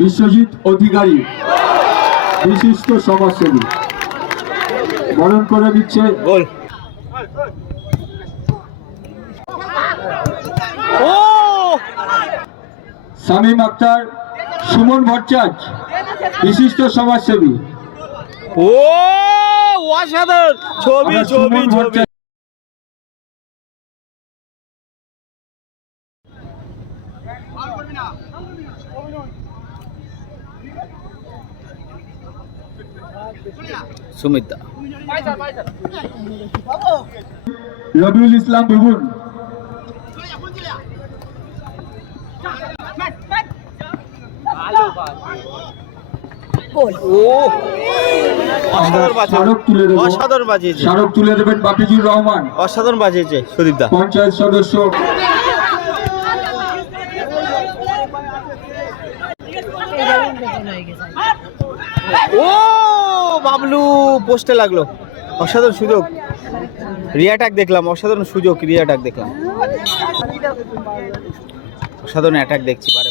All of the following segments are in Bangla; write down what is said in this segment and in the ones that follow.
বিশ্বজিৎ অধিকারী বিশিষ্ট সমাজসেবী। বরণ করে দিচ্ছে গোল ও শামীম আক্তার সুমন ভট্টাচার্য বিশিষ্ট সমাজসেবী। ও অসাধারণ। ছবি ছবি সুমিতা। রবিউল ইসলাম বুবুন ও অসাধারণ বাঁচানো স্মারক তুলে দেবো অসাধারণ বাজিয়েছে। স্মারক তুলে দেবেন বাপিজুর রহমান। অসাধারণ বাজিয়েছে সুদীপ দা পঞ্চায়েত সদস্য। ও বাবলু পোস্টে লাগল। অসাধারণ সুযোগ। রিয়াটাক দেখলাম অসাধারণ সুযোগ রিয়াটাক দেখলাম। অসাধারণ অ্যাটাক দেখছি বারে।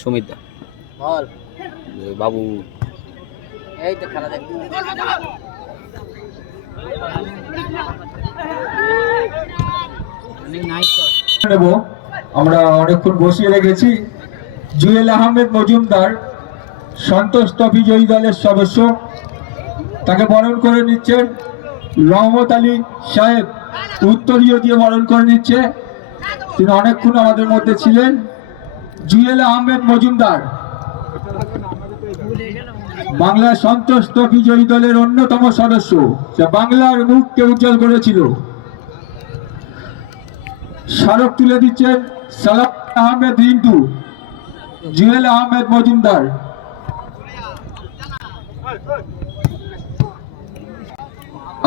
সুমিত। দা বল বাবু। এই তো খেলা দেখ নেব। আমরা অনেকক্ষণ বসিয়ে রেখেছি। জুয়েল আহমেদ মজুমদার সন্তোষ ট্রফি জয়ী দলের সদস্য তাকে বরণ করে নিচ্ছেন রহমত আলী সাহেব। উত্তরীয় দিয়ে বরণ করে নিচ্ছে। তিনি অনেকক্ষণ আমাদের মধ্যে ছিলেন। জুয়েল আহমেদ মজুমদার। বাংলা সন্তোষ বিজয়ী দলের অন্যতম সদস্য। সে বাংলার মুখকে উজ্জ্বল করেছিল। স্মারক তুলে দিচ্ছেন সালাম আহমেদ রিন্টু জুয়েল আহমেদ মজুমদার।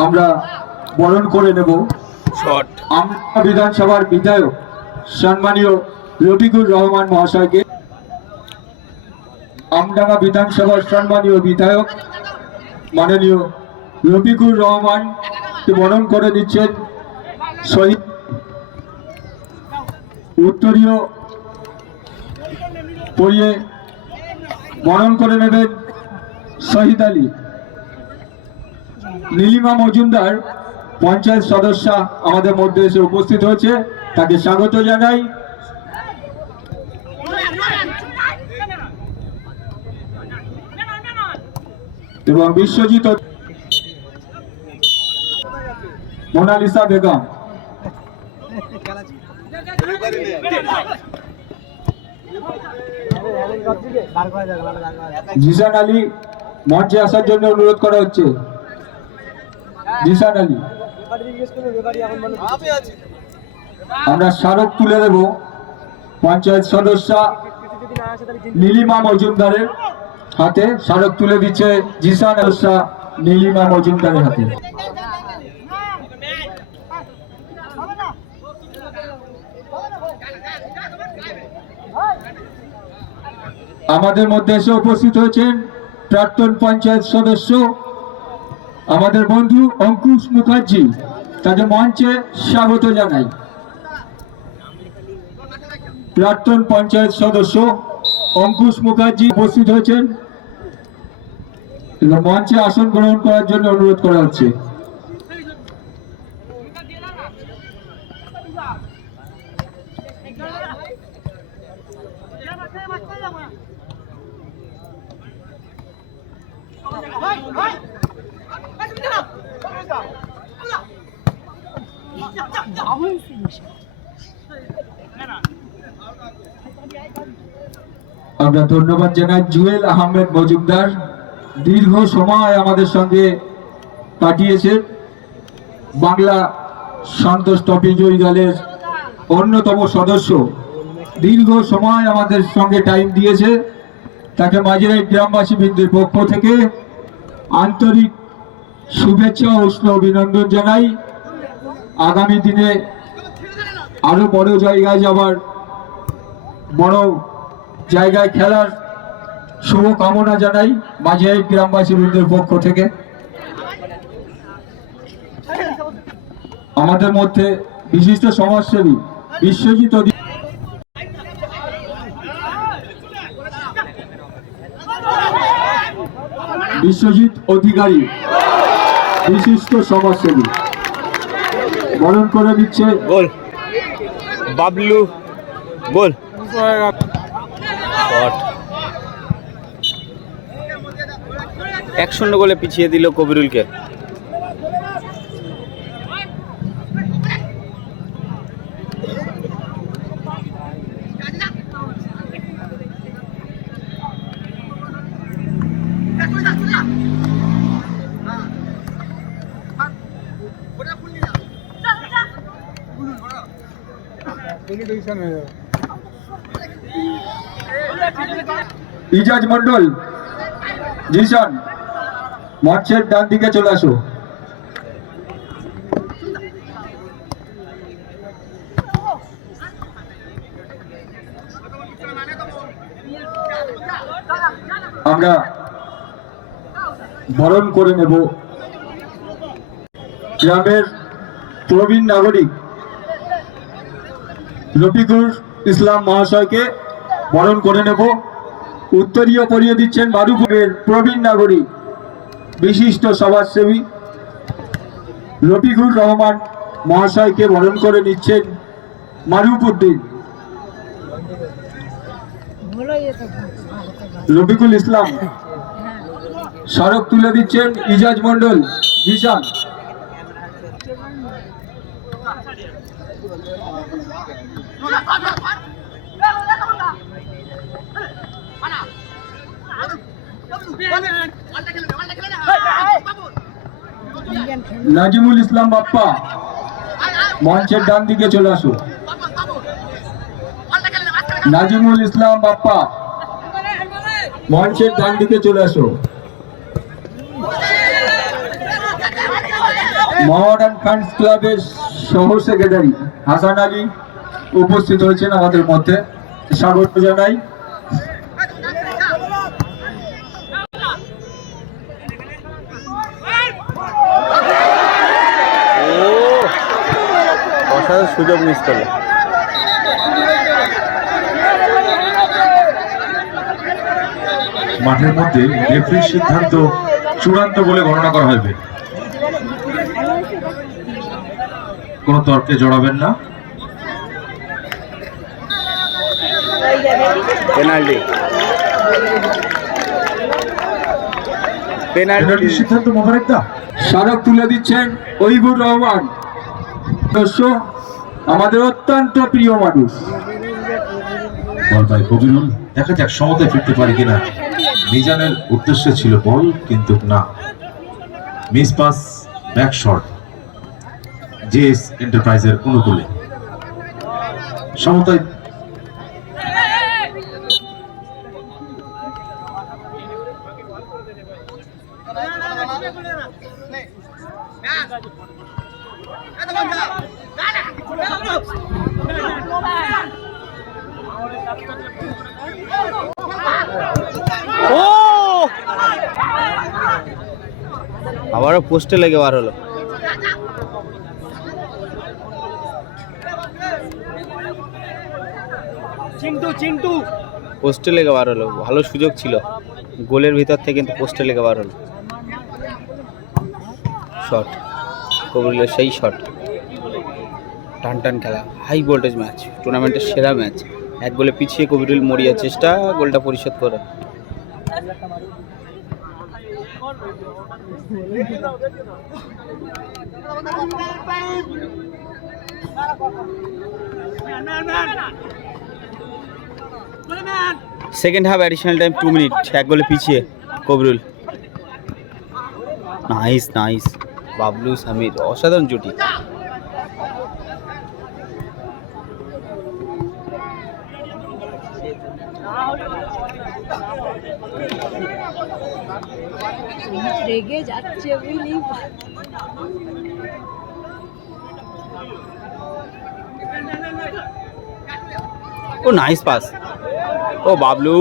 আমরা বরণ করে নেব। শট। আমরা বিধানসভার বিধায়ক সম্মানীয় রফিকুর রহমান মহাশয়কে। আমডাঙ্গা বিধানসভার সম্মানীয় বিধায়ক, মাননীয় রফিকুর রহমান বরণ করে দিচ্ছেন শহীদ উত্তরীয় পড়িয়ে বরণ করে নেবেন শহীদ আলী। নীলিমা মজুমদার, পঞ্চায়েত সদস্য আমাদের মধ্যে এসে উপস্থিত হয়েছে, তাকে স্বাগত জানাই। এবং বিশ্বজিৎ মোনালিসা বেগম। জিসান আলী মঞ্চে আসার জন্য অনুরোধ করা হচ্ছে। জিসান আলী। আমরা স্মারক তুলে দেব। পঞ্চায়েত সদস্য নীলিমা মজুমদারের। হাতে স্মারক তুলে দিচ্ছে জিসান সদস্য নীলিমা মজুমদারের হাতে। আমাদের মধ্যে এসে উপস্থিত হয়েছেন প্রাক্তন পঞ্চায়েত সদস্য, আমাদের বন্ধু অঙ্কুশ মুখার্জি তাকে মঞ্চে স্বাগত জানাই। প্রাক্তন পঞ্চায়েত সদস্য অঙ্কুশ মুখার্জি উপস্থিত হয়েছেন। মঞ্চে আসন গ্রহণ করার জন্য অনুরোধ করা হচ্ছে। আমরা ধন্যবাদ জানাই জুয়েল আহমেদ মজুমদার। দীর্ঘ সময় আমাদের সঙ্গে কাটিয়েছে। বাংলা সন্তোষ ট্রফি জয়ী দলের অন্যতম সদস্য। দীর্ঘ সময় আমাদের সঙ্গে টাইম দিয়েছে। তাকে মাঝেরাই গ্রামবাসী বৃন্দের পক্ষ থেকে আন্তরিক শুভেচ্ছা উষ্ণ অভিনন্দন জানাই। আগামী দিনে আরও বড় জায়গায় যাবার বড় জায়গায় খেলার শুভ কামনা জানাই মাঝে গ্রামবাসী বৃন্দের পক্ষ থেকে। আমাদের মধ্যে বিশিষ্ট সমাজসেবী বিশ্বজিৎ বিশ্বজিৎ অধিকারী বিশিষ্ট সমাজসেবী। বরণ করে দিচ্ছে গোল বাবলু গোল শট। এক শূন্য গোলে পিছিয়ে দিল কবিরুলকে। ইজাজ মন্ডল জিশন মঞ্চের ডান দিকে চলে আসো। আমরা বরণ করে নেব। গ্রামের প্রবীণ নাগরিক রফিকুল ইসলাম মহাশয়কে বরণ করে নেব। উত্তরীয় করিয়ে দিচ্ছেন বারুপুরের প্রবীণ নাগরিক, বিশিষ্ট সমাজসেবী রফিকুর রহমান মহাশয়কে বরণ করে নিচ্ছেন মারুফুদ্দিন। রফিকুল ইসলাম স্মারক তুলে দিচ্ছেন ইজাজ মন্ডল জিশান। নাজিমুল ইসলাম বাপ্পা, মঞ্চের ডান দিকে চলে আসো। নাজিমুল ইসলাম বাপ্পা, মঞ্চের ডান দিকে চলে আসো। মহারান ফান্ডস ক্লাবের সহ সেক্রেটারি হাসান আলী উপস্থিত হয়েছেন আমাদের মধ্যে। স্বাগত জানাই। সুযোগ মিস করল। মাঠের মধ্যে রেফারির সিদ্ধান্ত চূড়ান্ত বলে গণনা করা হবে কোন তর্কে জড়াবেন না। পেনাল্টি। পেনাল্টি। সিদ্ধান্ত মোবারক দা স্মারক তুলে দিচ্ছেন ওইবুর রহমান। সদস্য আমাদের অত্যন্ত প্রিয় মানুষ বল ভাই কবিরুল দেখা যাক সমতায় ফিরতে পারি কিনা মিজানের উদ্দেশ্য ছিল বল কিন্তু না miss pass back shot JS এন্টারপ্রাইজের অনুকূলে সমতায় ও আবারও পোস্টে লেগে বার হলো। পোস্টে লেগে বার হলো। ভালো সুযোগ ছিল। গোলের ভিতর থেকে কিন্তু পোস্টে লেগে বার হলো। শট। কবিরের সেই শট। টান টান খেলা। High voltage match. টুর্নামেন্টের সেরা ম্যাচ। এক গোলে পিছিয়ে কবিরুল মরিয়ার চেষ্টা। গোলটা পরিশোধ করে! Second half additional time two minute এক গোলে পিছিয়ে, কবরুল। নাইস নাইস বাবলু, সামির, অসাধারণ জুটি। রেগে যাচ্ছে বুঝলি ও নাইস পাস ও বাবলু।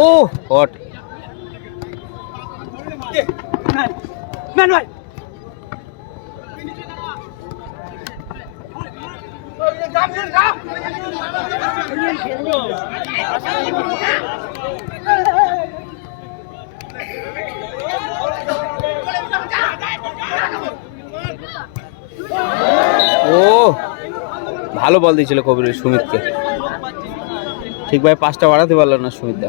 ও হট ও ভালো বল দিয়েছিল কবির সুমিতকে। ঠিকভাবে পাঁচটা বাড়াতে পারল না সুমিত সুমিতদা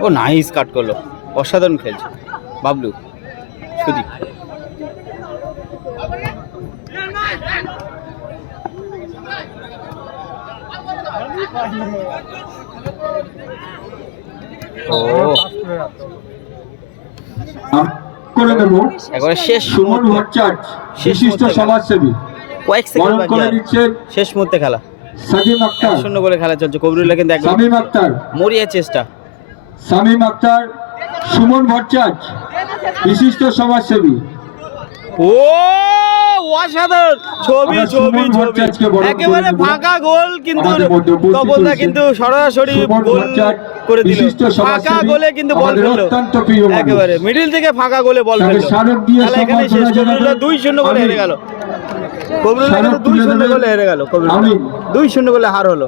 ও নাইস কাট করল। অসাধারণ খেলছে। বাবলু সুদীপ। ও। করে দেব একবারে শেষ সুমন মুহূর্তে ভট্টাচার্য শেষ বিশিষ্ট মুহূর্তে। সমাজসেবী। কয়েক সেকেন্ড করে। শেষ মুহূর্তে খেলা। সাজিম আক্তার। শূন্য করে খেলা চলছে। কবিরুল্লাহ কিন্তু একদম সামিম আক্তার। মরিয়া চেষ্টা। সামিম আক্তার সুমন ভট্টাচার্য বিশিষ্ট সমাজসেবী। ও অসাধারণ। ছবি ছবি সুমন ছবি। করে একেবারে ফাঁকা গোল কিন্তু তপনদা কিন্তু সরাসরি গোল করে দিল। ফাঁকা গোলে কিন্তু বল ফেলল। একেবারে। মিডিল থেকে ফাঁকা গোলে বল ফেলল। খেলা এখানে শেষ। জানাবেন। দুই শূন্য গোলে আমি- হেরে গেল। কবিরুল্লাহ কিন্তু দুই শূন্য। গোলে হেরে গেল কবিরুল্লাহ দুই শূন্য গোলে হার হলো